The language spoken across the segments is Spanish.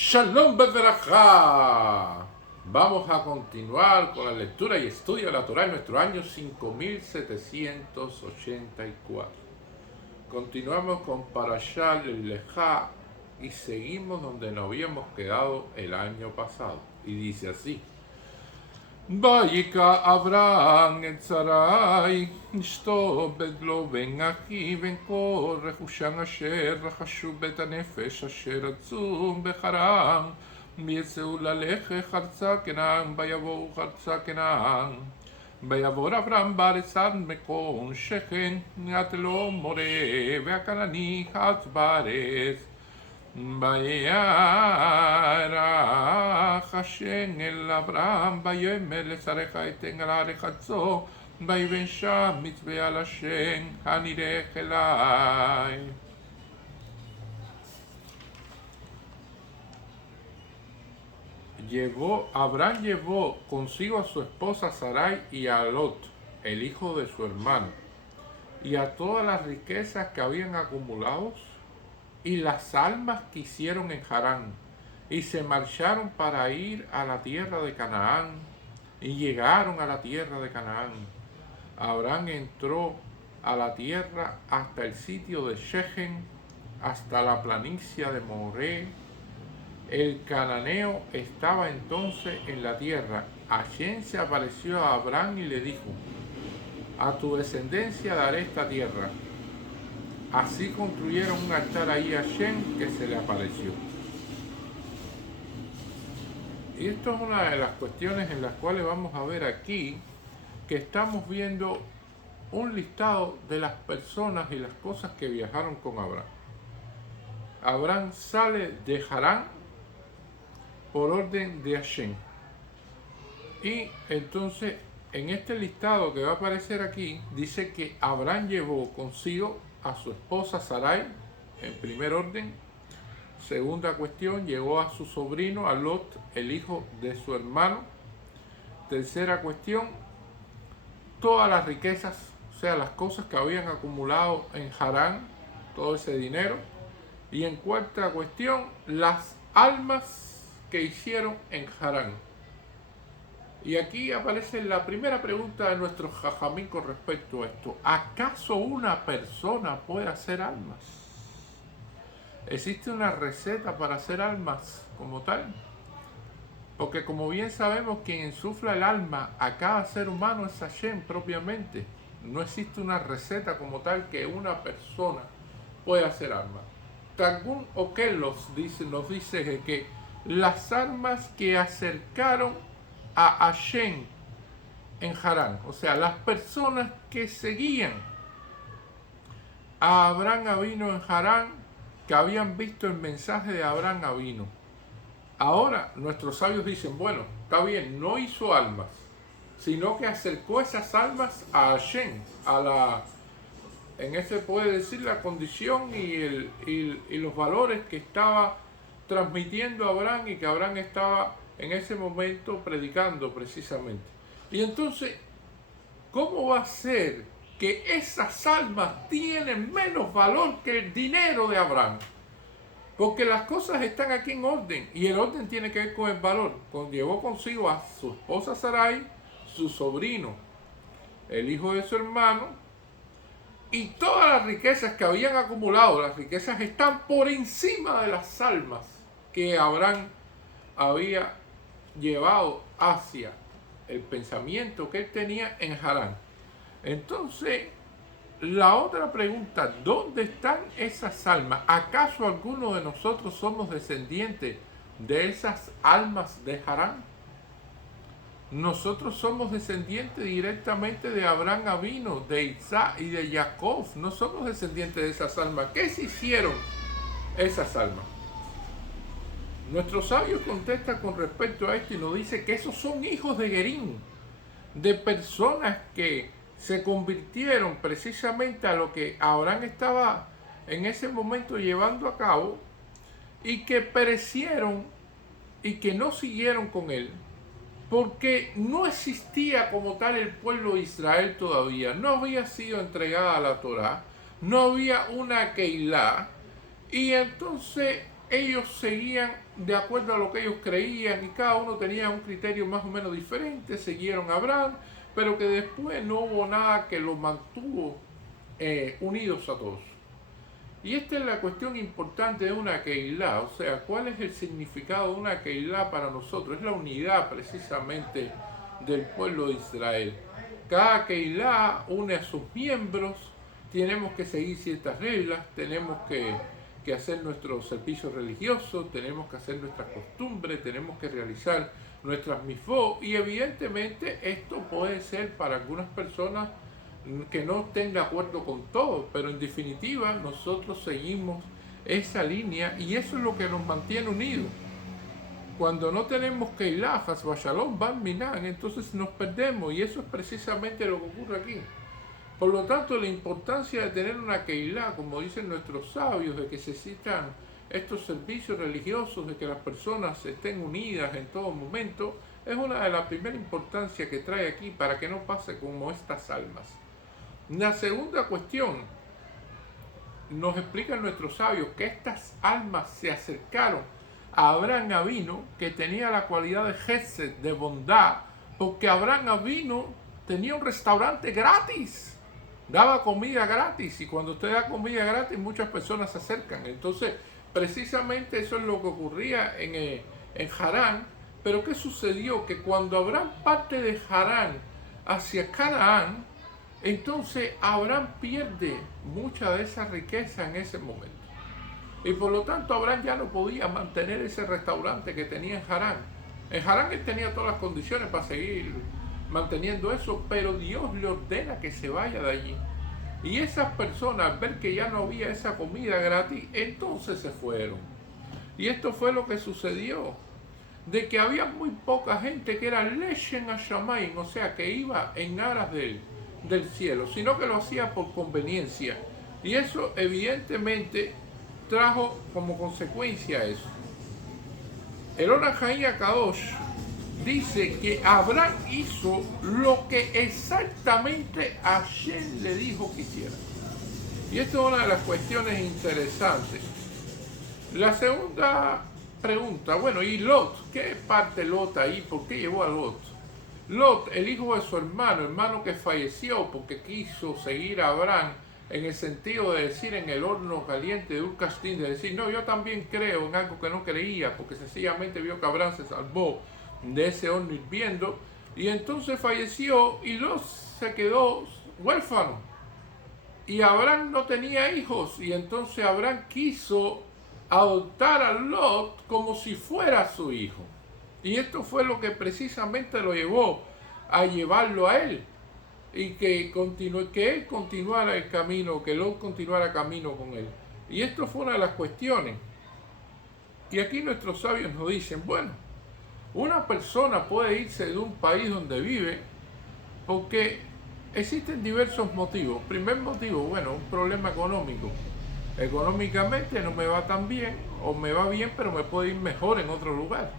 Shalom Beverajá. Vamos a continuar con la lectura y estudio de la Torah en nuestro año 5784. Continuamos con Parashá Lejá y seguimos donde nos habíamos quedado el año pasado. Y dice así: ויקרא אברהם את שרי אשתו בדלו בן אחי בן כל רכושם אשר רכשו בית הנפש אשר רצו בחרם ויצאו ללכת ארצה כנען ויבואו ארצה כנען ויעבור אברהם בארץ עד מקום שכן עד לו מורה והכנעני חץ בארץ וירח השם אל אברהם ויאמר לשריך אתן על הארץ חצו ויבן שם מצווה על השם הנלך אליי. Abraham llevó consigo a su esposa Sarai y a Lot, el hijo de su hermano, y a todas las riquezas que habían acumulado y las almas que hicieron en Harán, y se marcharon para ir a la tierra de Canaán, y llegaron a la tierra de Canaán. Abraham entró a la tierra hasta el sitio de Shechem, hasta la planicie de Moré. El cananeo estaba entonces en la tierra. Hashem se apareció a Abraham y le dijo: a tu descendencia daré esta tierra. Así construyeron un altar ahí a Hashem que se le apareció. Y esto es una de las cuestiones en las cuales vamos a ver aquí, que estamos viendo un listado de las personas y las cosas que viajaron con Abraham. Abraham sale de Harán por orden de Hashem. Y entonces en este listado que va a aparecer aquí, dice que Abraham llevó consigo a su esposa Sarai, en primer orden. Segunda cuestión, llevó a su sobrino, a Lot, el hijo de su hermano. Tercera cuestión, todas las riquezas, o sea, las cosas que habían acumulado en Harán, todo ese dinero. Y en cuarta cuestión, las almas que hicieron en Harán. Y aquí aparece la primera pregunta de nuestro Jajamín con respecto a esto. ¿Acaso una persona puede hacer almas? ¿Existe una receta para hacer almas como tal? Porque como bien sabemos, quien insufla el alma a cada ser humano es Hashem propiamente. No existe una receta como tal que una persona pueda hacer almas. Targum Okelos nos dice que las almas que acercaron a Hashem en Harán, o sea, las personas que seguían a Abraham Avino en Harán, que habían visto el mensaje de Abraham Avino. Ahora nuestros sabios dicen, bueno, está bien, no hizo almas, sino que acercó esas almas a Hashem, en ese puede decir la condición y los valores que estaba transmitiendo Abraham y que Abraham estaba en ese momento predicando precisamente. Y entonces, ¿cómo va a ser que esas almas tienen menos valor que el dinero de Abraham? Porque las cosas están aquí en orden, y el orden tiene que ver con el valor. Llevó consigo a su esposa Sarai, su sobrino, el hijo de su hermano, y todas las riquezas que habían acumulado. Las riquezas están por encima de las almas que Abraham había llevado hacia el pensamiento que él tenía en Harán. Entonces, la otra pregunta, ¿dónde están esas almas? ¿Acaso alguno de nosotros somos descendientes de esas almas de Harán? Nosotros somos descendientes directamente de Abraham Avino, de Isaac y de Jacob. No somos descendientes de esas almas. ¿Qué se hicieron esas almas? Nuestro sabio contesta con respecto a esto y nos dice que esos son hijos de Gerim, de personas que se convirtieron precisamente a lo que Abraham estaba en ese momento llevando a cabo, y que perecieron y que no siguieron con él, porque no existía como tal el pueblo de Israel todavía, no había sido entregada la Torá, no había una Keilah, y entonces ellos seguían de acuerdo a lo que ellos creían y cada uno tenía un criterio más o menos diferente, siguieron a Abraham, pero que después no hubo nada que los mantuvo unidos a todos. Y esta es la cuestión importante de una Keilah, o sea, ¿cuál es el significado de una Keilah para nosotros? Es la unidad precisamente del pueblo de Israel. Cada Keilah une a sus miembros, tenemos que seguir ciertas reglas, tenemos que hacer nuestro servicio religioso, tenemos que hacer nuestras costumbres, tenemos que realizar nuestras mifot, y evidentemente esto puede ser para algunas personas que no estén de acuerdo con todo, pero en definitiva nosotros seguimos esa línea y eso es lo que nos mantiene unidos. Cuando no tenemos Keilah, Hasba Shalom, Ban Minan, entonces nos perdemos y eso es precisamente lo que ocurre aquí. Por lo tanto, la importancia de tener una Keilah, como dicen nuestros sabios, de que se citan estos servicios religiosos, de que las personas estén unidas en todo momento, es una de las primeras importancias que trae aquí para que no pase como estas almas. La segunda cuestión, nos explican nuestros sabios que estas almas se acercaron a Abraham Avinu, que tenía la cualidad de Gesed, de bondad, porque Abraham Avinu tenía un restaurante gratis, daba comida gratis, y cuando usted da comida gratis muchas personas se acercan. Entonces precisamente eso es lo que ocurría en Harán. Pero ¿qué sucedió? Que cuando Abraham parte de Harán hacia Canaán, entonces Abraham pierde mucha de esa riqueza en ese momento. Y por lo tanto Abraham ya no podía mantener ese restaurante que tenía en Harán. En Harán él tenía todas las condiciones para seguir manteniendo eso, pero Dios le ordena que se vaya de allí. Y esas personas, al ver que ya no había esa comida gratis, entonces se fueron. Y esto fue lo que sucedió, de que había muy poca gente que era Leshen Hashamayim, o sea, que iba en aras del cielo, sino que lo hacía por conveniencia. Y eso evidentemente trajo como consecuencia eso. El Oran Haim Akadosh dice que Abraham hizo lo que exactamente Hashem le dijo que hiciera. Y esto es una de las cuestiones interesantes. La segunda pregunta, bueno, ¿y Lot? ¿Qué parte Lot ahí? ¿Por qué llevó a Lot? Lot, el hijo de su hermano que falleció porque quiso seguir a Abraham en el sentido de decir en el horno caliente de Ur-Kasdim, de decir, no, yo también creo en algo que no creía, porque sencillamente vio que Abraham se salvó de ese horno hirviendo, y entonces falleció y Lot se quedó huérfano. Y Abraham no tenía hijos, y entonces Abraham quiso adoptar a Lot como si fuera su hijo. Y esto fue lo que precisamente lo llevó a llevarlo a él. Y que él continuara el camino, que Lot continuara camino con él. Y esto fue una de las cuestiones. Y aquí nuestros sabios nos dicen, bueno, una persona puede irse de un país donde vive porque existen diversos motivos. Primer motivo, bueno, un problema económico. Económicamente no me va tan bien, o me va bien, pero me puede ir mejor en otro lugar.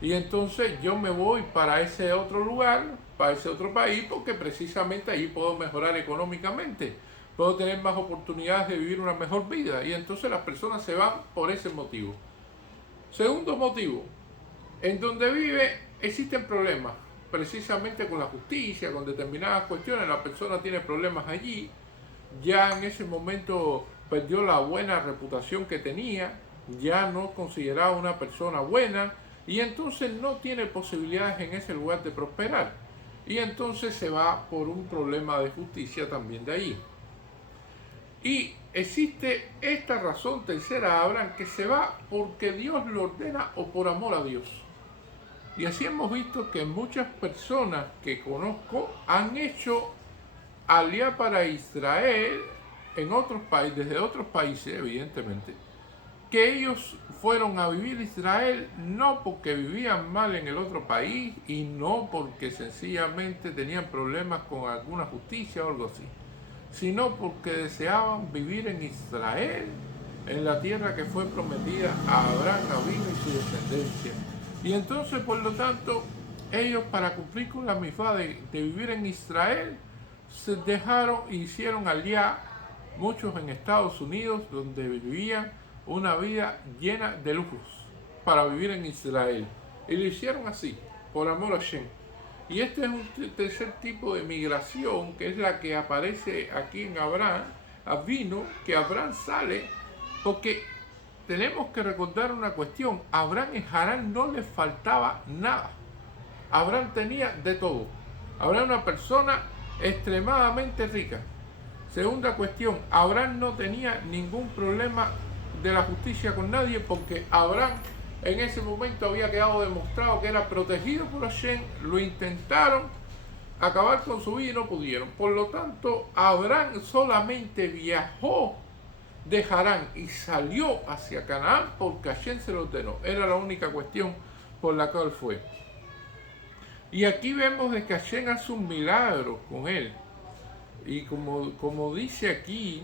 Y entonces yo me voy para ese otro lugar, para ese otro país, porque precisamente allí puedo mejorar económicamente, puedo tener más oportunidades de vivir una mejor vida, y entonces las personas se van por ese motivo. Segundo motivo, en donde vive existen problemas, precisamente con la justicia, con determinadas cuestiones, la persona tiene problemas allí, ya en ese momento perdió la buena reputación que tenía, ya no consideraba una persona buena, y entonces no tiene posibilidades en ese lugar de prosperar, y entonces se va por un problema de justicia también de ahí. Y existe esta razón tercera de Abraham, que se va porque Dios lo ordena o por amor a Dios. Y así hemos visto que muchas personas que conozco han hecho alía para Israel en otros países, desde otros países evidentemente, que ellos fueron a vivir a Israel no porque vivían mal en el otro país y no porque sencillamente tenían problemas con alguna justicia o algo así, sino porque deseaban vivir en Israel, en la tierra que fue prometida a Abraham Avinu y su descendencia. Y entonces, por lo tanto, ellos, para cumplir con la mifá de vivir en Israel, se dejaron e hicieron aliyá, muchos en Estados Unidos, donde vivían, una vida llena de lujos para vivir en Israel. Y lo hicieron así, por amor a Hashem. Y este es un tercer tipo de migración, que es la que aparece aquí en Abraham, Avinu, que Abraham sale, porque tenemos que recordar una cuestión: a Abraham en Harán no le faltaba nada. Abraham tenía de todo. Abraham era una persona extremadamente rica. Segunda cuestión: Abraham no tenía ningún problema de la justicia con nadie, porque Abraham en ese momento había quedado demostrado que era protegido por Hashem. Lo intentaron acabar con su vida y no pudieron. Por lo tanto, Abraham solamente viajó de Harán y salió hacia Canaán porque Hashem se lo ordenó. Era la única cuestión por la cual fue. Y aquí vemos de que Hashem hace un milagro con él. Y como dice aquí,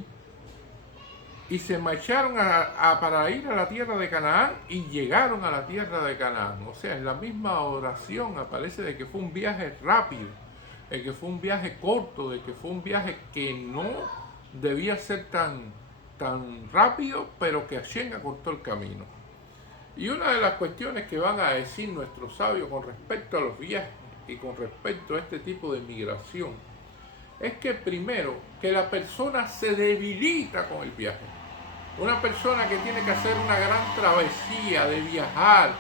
y se marcharon para ir a la tierra de Canaán y llegaron a la tierra de Canaán. O sea, en la misma oración aparece de que fue un viaje rápido, de que fue un viaje corto, de que fue un viaje que no debía ser tan rápido, pero que Hashem acortó el camino. Y una de las cuestiones que van a decir nuestros sabios con respecto a los viajes y con respecto a este tipo de migración es que primero, que la persona se debilita con el viaje. Una persona que tiene que hacer una gran travesía de viajar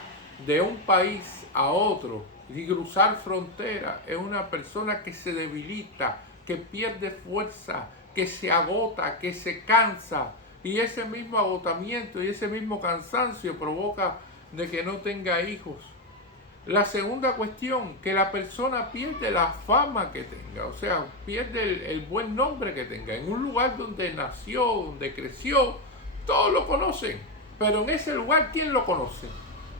de un país a otro y cruzar frontera, es una persona que se debilita, que pierde fuerza, que se agota, que se cansa. Y ese mismo agotamiento y ese mismo cansancio provoca de que no tenga hijos. La segunda cuestión, que la persona pierde la fama que tenga, o sea, pierde el buen nombre que tenga. En un lugar donde nació, donde creció, todos lo conocen, pero en ese lugar, ¿quién lo conoce?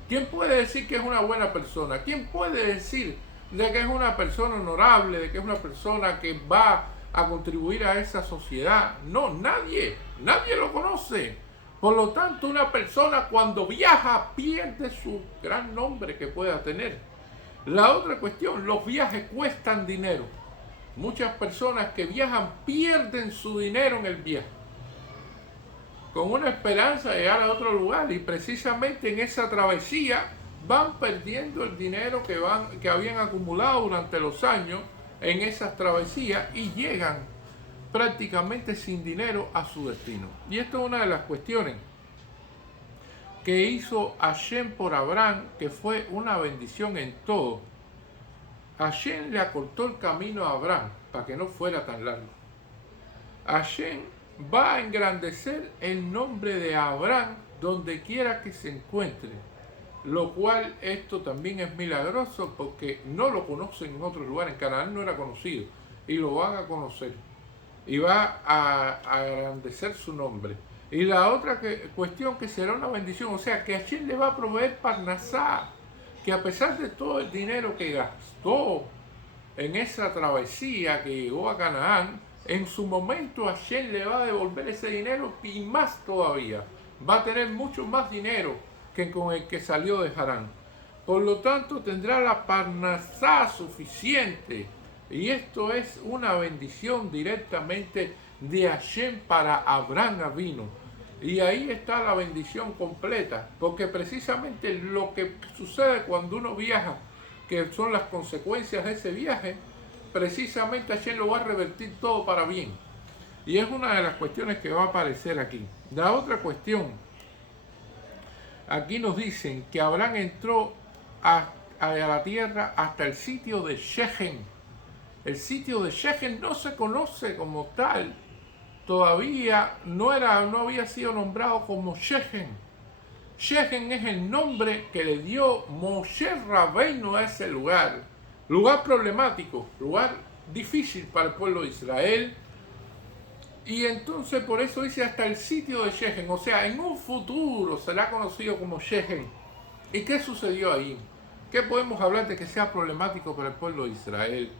¿Quién puede decir que es una buena persona? ¿Quién puede decir de que es una persona honorable, de que es una persona que va a contribuir a esa sociedad? No, nadie lo conoce. Por lo tanto, una persona cuando viaja pierde su gran nombre que pueda tener. La otra cuestión, los viajes cuestan dinero. Muchas personas que viajan pierden su dinero en el viaje, con una esperanza de llegar a otro lugar, y precisamente en esa travesía van perdiendo el dinero que habían acumulado durante los años en esas travesías y llegan prácticamente sin dinero a su destino. Y esto es una de las cuestiones que hizo Hashem por Abraham, que fue una bendición en todo. Hashem le acortó el camino a Abraham para que no fuera tan largo. Hashem va a engrandecer el nombre de Abraham donde quiera que se encuentre, lo cual esto también es milagroso porque no lo conocen en otro lugar. En Canaán no era conocido y lo van a conocer y va a engrandecer su nombre. Y la otra cuestión, que será una bendición, o sea, que Hashem le va a proveer Parnasá, que a pesar de todo el dinero que gastó en esa travesía que llegó a Canaán, en su momento Hashem le va a devolver ese dinero y más todavía. Va a tener mucho más dinero que con el que salió de Harán. Por lo tanto, tendrá la Parnasá suficiente. Y esto es una bendición directamente de Hashem para Abraham Avinu. Y ahí está la bendición completa, porque precisamente lo que sucede cuando uno viaja, que son las consecuencias de ese viaje, precisamente Hashem lo va a revertir todo para bien. Y es una de las cuestiones que va a aparecer aquí. La otra cuestión, aquí nos dicen que Abraham entró a la tierra hasta el sitio de Shechem. El sitio de Shechem no se conoce como tal, todavía no había sido nombrado como Shechem. Shechem es el nombre que le dio Moshe Rabbeinu a ese lugar. Lugar problemático, lugar difícil para el pueblo de Israel. Y entonces por eso dice hasta el sitio de Shechem. O sea, en un futuro será conocido como Shechem. ¿Y qué sucedió ahí? ¿Qué podemos hablar de que sea problemático para el pueblo de Israel?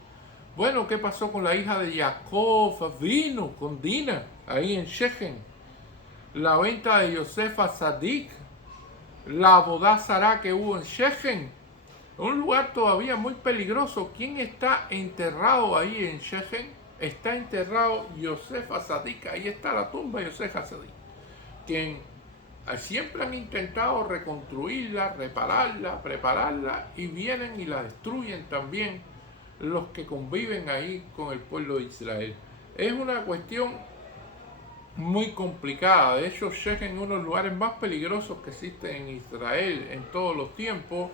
Bueno, ¿qué pasó con la hija de Jacob? Vino con Dina, ahí en Shechem. La venta de Yosef a Sadik. La bodá Sará que hubo en Shechem. Un lugar todavía muy peligroso. ¿Quién está enterrado ahí en Shechem? Está enterrado Yosef a Sadik. Ahí está la tumba de Yosef a Sadik, quien Siempre han intentado reconstruirla, repararla, prepararla y vienen y la destruyen también los que conviven ahí con el pueblo de Israel. Es una cuestión muy complicada. De hecho, Shechem es uno de los lugares más peligrosos que existen en Israel en todos los tiempos,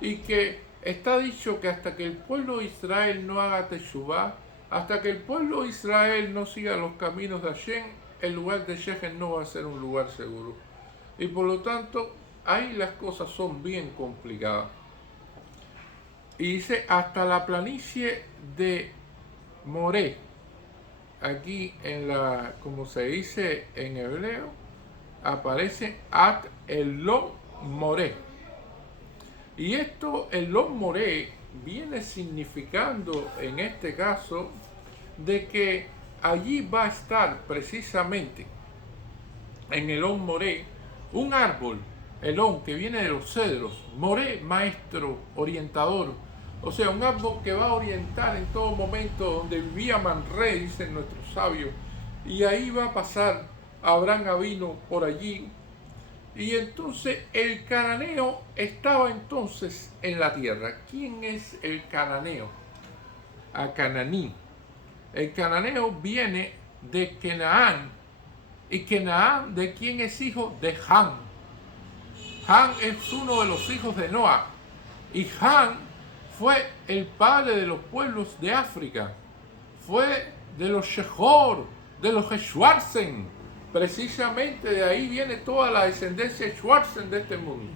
y que está dicho que hasta que el pueblo de Israel no haga teshuvá, hasta que el pueblo de Israel no siga los caminos de Hashem, el lugar de Shechem no va a ser un lugar seguro. Y por lo tanto, ahí las cosas son bien complicadas. Y dice, hasta la planicie de Moré, aquí en la, como se dice en hebreo, aparece At Elon Moré. Y esto, Elon Moré, viene significando en este caso de que allí va a estar precisamente en Elon Moré un árbol, Elón, que viene de los cedros, Moré, maestro, orientador, o sea, un árbol que va a orientar en todo momento donde vivía Manré, dicen nuestros sabios, y ahí va a pasar Abraham Avino por allí. Y entonces el cananeo estaba entonces en la tierra. ¿Quién es el cananeo? A Cananí. El cananeo viene de Kenaán. ¿Y Kenaán de quién es hijo? De Han. Han es uno de los hijos de Noah. Y Han fue el padre de los pueblos de África. Fue de los Shechor, de los Schwarzen. Precisamente de ahí viene toda la descendencia Schwarzen de este mundo.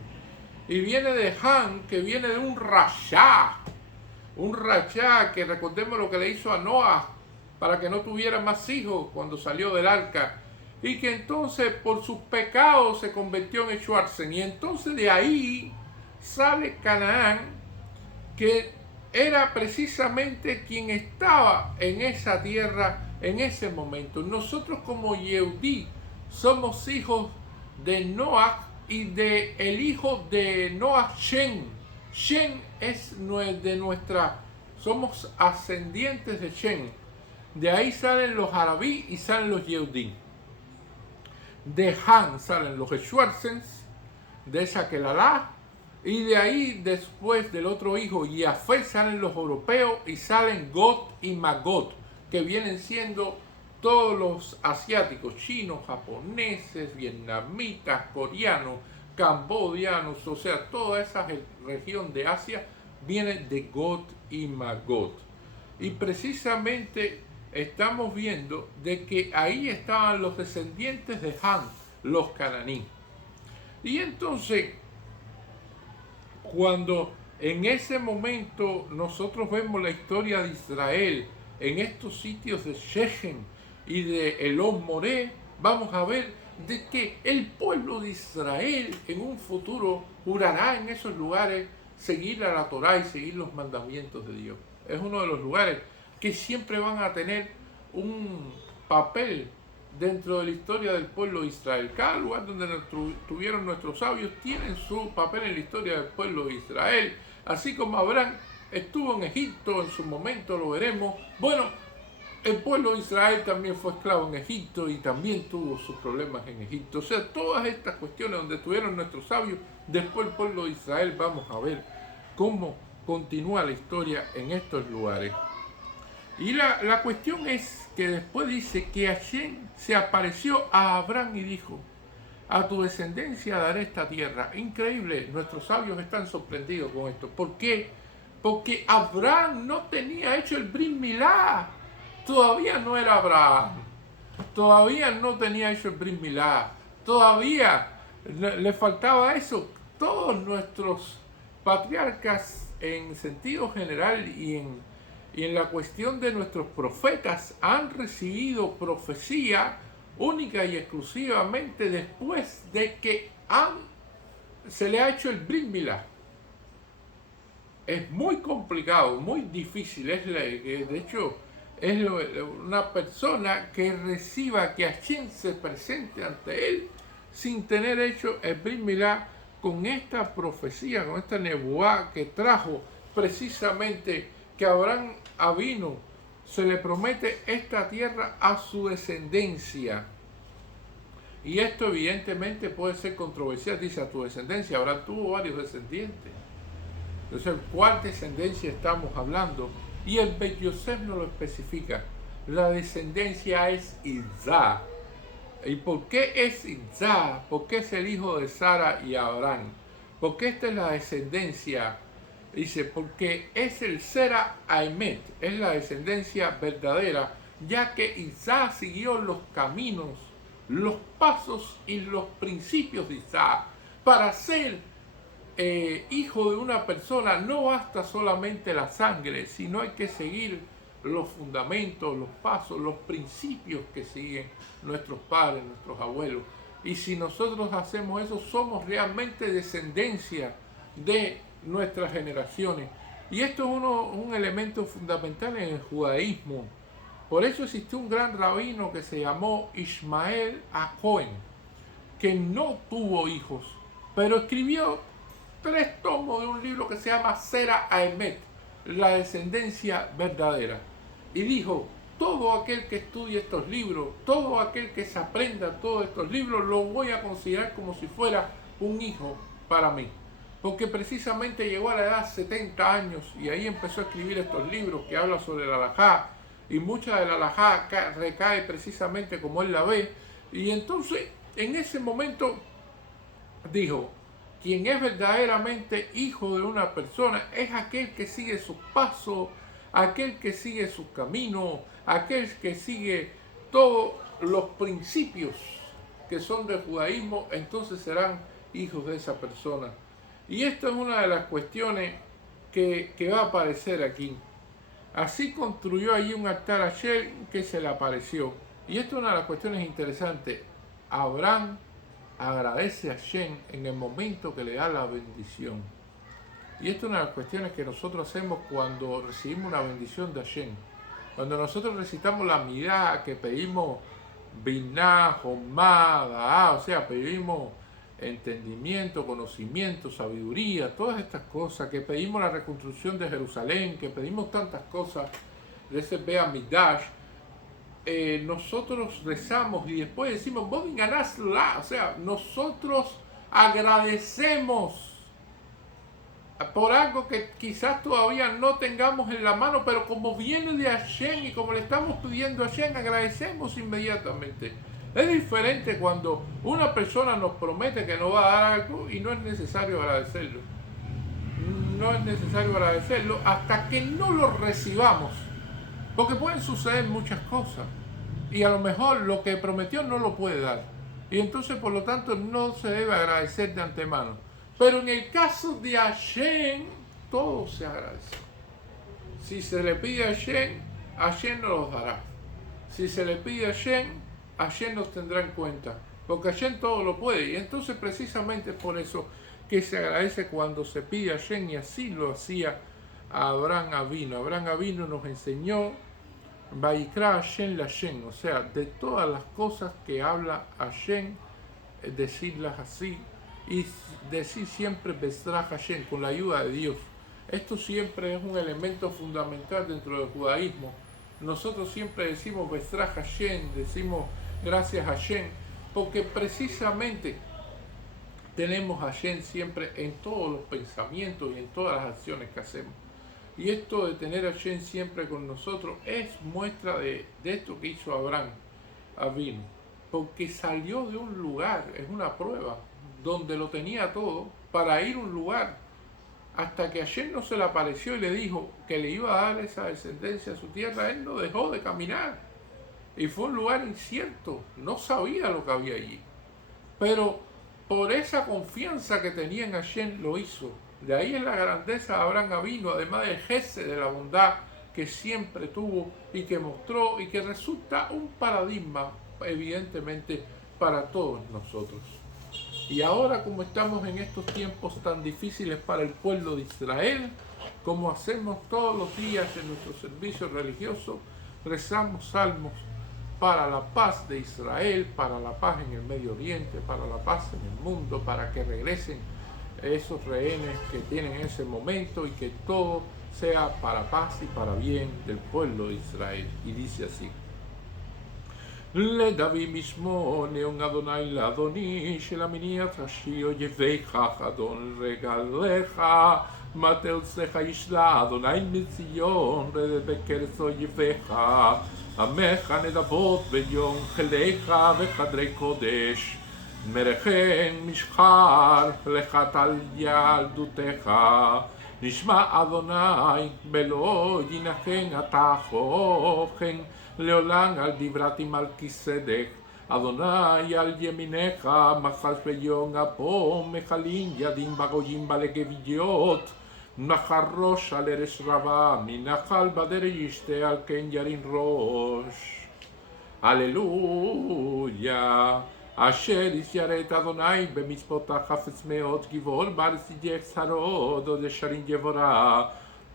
Y viene de Han, que viene de un Rasha. Un Rasha que recordemos lo que le hizo a Noah para que no tuviera más hijos cuando salió del arca. Y que entonces por sus pecados se convirtió en Schwarzen. Y entonces de ahí sale Canaán, que era precisamente quien estaba en esa tierra en ese momento. Nosotros como Yehudí somos hijos de Noah y de el hijo de Noah, Shem. Shem es de nuestra, somos ascendientes de Shem. De ahí salen los arabí y salen los Yehudí. De Han salen los Schwarzens, de Shakelalá, y de ahí después del otro hijo Yafet salen los europeos y salen Got y Magot, que vienen siendo todos los asiáticos, chinos, japoneses, vietnamitas, coreanos, cambodianos, o sea, toda esa región de Asia viene de Got y Magot. Y precisamente estamos viendo de que ahí estaban los descendientes de Han, los cananí. Y entonces, cuando en ese momento nosotros vemos la historia de Israel en estos sitios de Shechem y de Elon Moré, vamos a ver de que el pueblo de Israel en un futuro jurará en esos lugares seguir a la Torá y seguir los mandamientos de Dios. Es uno de los lugares que siempre van a tener un papel dentro de la historia del pueblo de Israel. Cada lugar donde tuvieron nuestros sabios tienen su papel en la historia del pueblo de Israel. Así como Abraham estuvo en Egipto en su momento, lo veremos. Bueno, el pueblo de Israel también fue esclavo en Egipto y también tuvo sus problemas en Egipto. O sea, todas estas cuestiones donde estuvieron nuestros sabios, después el pueblo de Israel, vamos a ver cómo continúa la historia en estos lugares. Y la cuestión es que después dice que Hashem se apareció a Abraham y dijo: a tu descendencia daré esta tierra. Increíble, nuestros sabios están sorprendidos con esto. ¿Por qué? Porque Abraham no tenía hecho el Brit Milá. Todavía no era Abraham. Todavía no tenía hecho el Brit Milá. Todavía le faltaba eso. Todos nuestros patriarcas en sentido general y en la cuestión de nuestros profetas han recibido profecía única y exclusivamente después de que se le ha hecho el Brit Milá. Es muy complicado, muy difícil. De hecho, es una persona que reciba que Hashem se presente ante él sin tener hecho el Brit Milá, con esta profecía, con esta nebuá que trajo precisamente que Abraham Avino se le promete esta tierra a su descendencia. Y esto evidentemente puede ser controversial. Dice, a tu descendencia. Abraham tuvo varios descendientes. Entonces, ¿cuál descendencia estamos hablando? Y el Bet Yosef nos lo especifica. La descendencia es Isaac. ¿Y por qué es Isaac? ¿Por qué es el hijo de Sara y Abraham? Porque esta es la descendencia. Dice, porque es el Sera Aemet, es la descendencia verdadera, ya que Isaac siguió los caminos, los pasos y los principios de Isaac. Para ser hijo de una persona no basta solamente la sangre, sino hay que seguir los fundamentos, los pasos, los principios que siguen nuestros padres, nuestros abuelos. Y si nosotros hacemos eso, somos realmente descendencia de nuestras generaciones. Y esto es un elemento fundamental en el judaísmo. Por eso existió un gran rabino que se llamó Ishmael a-Cohen, que no tuvo hijos, pero escribió 3 tomos de un libro que se llama Sera Aemet, la descendencia verdadera. Y dijo, todo aquel que estudie estos libros, todo aquel que se aprenda todos estos libros, lo voy a considerar como si fuera un hijo para mí. Porque precisamente llegó a la edad de 70 años y ahí empezó a escribir estos libros que hablan sobre la halajá, y mucha de la halajá recae precisamente como él la ve. Y entonces, en ese momento, dijo, quien es verdaderamente hijo de una persona es aquel que sigue sus pasos, aquel que sigue sus caminos, aquel que sigue todos los principios que son del judaísmo, entonces serán hijos de esa persona. Y esto es una de las cuestiones que va a aparecer aquí. Así construyó allí un altar a Hashem que se le apareció. Y esto es una de las cuestiones interesantes. Abraham agradece a Hashem en el momento que le da la bendición. Y esto es una de las cuestiones que nosotros hacemos cuando recibimos una bendición de Hashem. Cuando nosotros recitamos la mirá, que pedimos biná, jomá, o sea, pedimos entendimiento, conocimiento, sabiduría, todas estas cosas, que pedimos la reconstrucción de Jerusalén, que pedimos tantas cosas de ese Beit Hamikdash, nosotros rezamos y después decimos, o sea, nosotros agradecemos por algo que quizás todavía no tengamos en la mano, pero como viene de Hashem y como le estamos pidiendo a Hashem, agradecemos inmediatamente. Es diferente cuando una persona nos promete que nos va a dar algo y no es necesario agradecerlo. No es necesario agradecerlo hasta que no lo recibamos. Porque pueden suceder muchas cosas. Y a lo mejor lo que prometió no lo puede dar. Y entonces, por lo tanto, no se debe agradecer de antemano. Pero en el caso de Hashem, todo se agradece. Si se le pide a Hashem, Hashem nos los dará. Si se le pide a Hashem nos tendrá en cuenta. Porque Hashem todo lo puede. Y entonces, precisamente por eso que se agradece cuando se pide a Hashem, y así lo hacía Abraham Avinu. Abraham Avinu nos enseñó Vaikra Hashem la Hashem, o sea, de todas las cosas que habla Hashem, decirlas así, y decir siempre Bezrah Hashem, con la ayuda de Dios. Esto siempre es un elemento fundamental dentro del judaísmo. Nosotros siempre decimos Bezrah Hashem, decimos gracias Hashem, porque precisamente tenemos Hashem siempre en todos los pensamientos y en todas las acciones que hacemos. Y esto de tener a Hashem siempre con nosotros es muestra de esto que hizo Abraham Avinu, porque salió de un lugar, es una prueba, donde lo tenía todo, para ir a un lugar, hasta que Hashem no se le apareció y le dijo que le iba a dar esa descendencia a su tierra. Él no dejó de caminar, y fue un lugar incierto, no sabía lo que había allí, pero por esa confianza que tenía en Hashem lo hizo. De ahí es la grandeza de Abraham Avinu, además del gesed, de la bondad que siempre tuvo y que mostró, y que resulta un paradigma evidentemente para todos nosotros. Y ahora, como estamos en estos tiempos tan difíciles para el pueblo de Israel, como hacemos todos los días en nuestro servicio religioso, rezamos salmos para la paz de Israel, para la paz en el Medio Oriente, para la paz en el mundo, para que regresen esos rehenes que tienen en ese momento, y que todo sea para paz y para bien del pueblo de Israel. Y dice así: לדוד משמונה, אדוני לאדוני, של המניעת ראשי אויביך, אדון רגליך, מטה עושיך ישלה, אדוני מציון, בקרס אויביך, עמך נדבות ביום חיליך וחדרי קודש, מרחם משחר לך טל ילדותך, נשמע אדוני בלא ינחם אתה חוכן, לעולם על דברת מלכי צדק, אדוני על ימינך מחש ביום אפו, מחלים ידים בגויים בלגביות, נחל ראש על ארץ רבה, מנחל בדר ישתה על כן ירין ראש. הללויה. אשר ישרת אדוני במצוותיו חפץ מאוד גבעול בארץ יצהרות עוד ישרים גבורה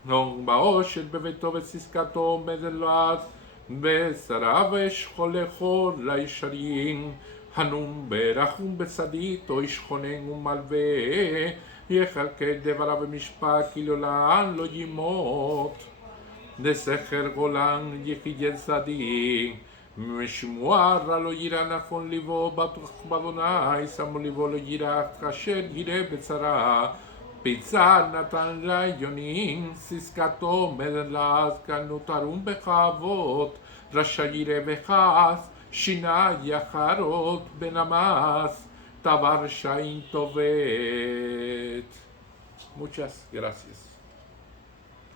נון באושר בביתו וצדקתו מדלת בשריו אשכול לכל הישרים הנום ברחום בצדית או ישכונן ומלווה יכלכל דבריו במשפט כי לעולם לא ימות לזכר גולן יחיה צדיק משמוע רע לא יירא נכון ליבו בטוח באדוני שמו ליבו לא יירא כאשר יראה בצרה פיצה נתן ליונים צדקתו מלאז כנו תרום בכבוד רשע יראה וכעס שינה יחרות בנמס דבר רשעים טובת. Muchas gracias.